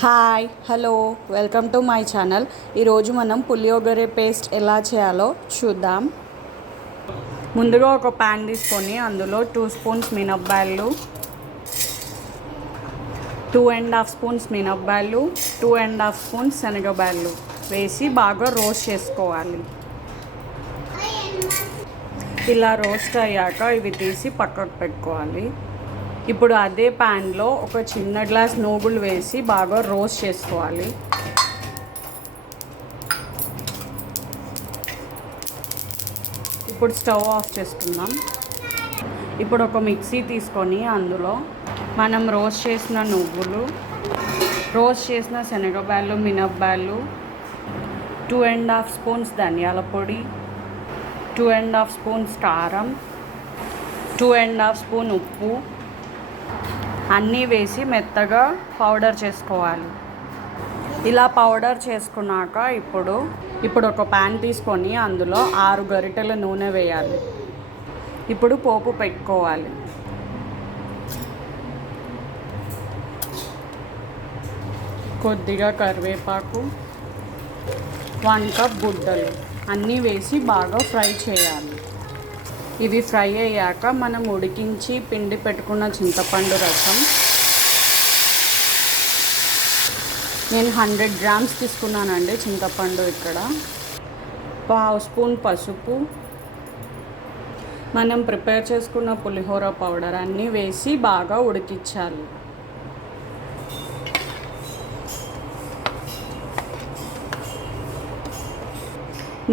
Hi hello welcome to my channel. ఈరోజు మనం puliyogare paste ఎలా చేయాలో చూద్దాం. ముందుగా ఒక ప్యాన్ తీసుకొని అందులో 2 స్పూన్స్ మినప్పాలు, 2.5 స్పూన్స్ మినప్పాలు, 2.5 స్పూన్స్ శనగపాలు వేసి బాగా రోస్ట్ చేసుకోవాలి. ఇలా రోస్ట్ అయ్యాక ఇవి తీసి పక్కకు పెట్టుకోవాలి. ఇప్పుడు అదే ప్యాన్లో ఒక చిన్న గ్లాస్ నూగులు వేసి బాగా రోస్ట్ చేసుకోవాలి. ఇప్పుడు స్టవ్ ఆఫ్ చేసుకుందాం. ఇప్పుడు ఒక మిక్సీ తీసుకొని అందులో మనం రోస్ట్ చేసిన నువ్వులు, రోస్ట్ చేసిన శనగపాలు, మినప్పాలు, 2.5 స్పూన్స్ ధనియాల పొడి, 2.5 స్పూన్స్ కారం, 2.5 స్పూన్ ఉప్పు అన్నీ వేసి మెత్తగా పౌడర్ చేసుకోవాలి. ఇలా పౌడర్ చేసుకున్నాక ఇప్పుడు ఒక ప్యాన్ తీసుకొని అందులో 6 గరిటెల నూనె వేయాలి. ఇప్పుడు పోపు పెట్టుకోవాలి. కొద్దిగా కరివేపాకు, 1 కప్ గుడ్డలు అన్నీ వేసి బాగా ఫ్రై చేయాలి. ఇవి ఫ్రై అయ్యాక మనం ఉడికించి పిండి పెట్టుకున్న చింతపండు రసం, నేను 100 గ్రామ్స్ తీసుకున్నానండి చింతపండు. ఇక్కడ 1/2 స్పూన్ పసుపు, మనం ప్రిపేర్ చేసుకున్న పులిహోర పౌడర్ అన్నీ వేసి బాగా ఉడికించాలి.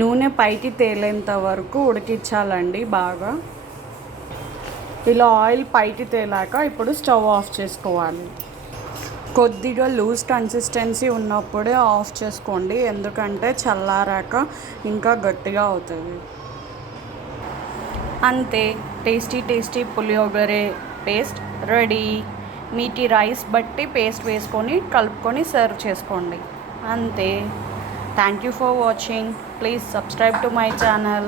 నూనె పైకి తేలేంత వరకు ఉడికించాలండి బాగా. ఇలా ఆయిల్ పైకి తేలాక ఇప్పుడు స్టవ్ ఆఫ్ చేసుకోవాలి. కొద్దిగా లూజ్ కన్సిస్టెన్సీ ఉన్నప్పుడే ఆఫ్ చేసుకోండి, ఎందుకంటే చల్లారాక ఇంకా గట్టిగా అవుతుంది. అంతే, tasty puliyogare paste ready. మీటి rice బట్టి పేస్ట్ వేసుకొని కలుపుకొని సర్వ్ చేసుకోండి. అంతే. Thank you for watching. Please subscribe to my channel.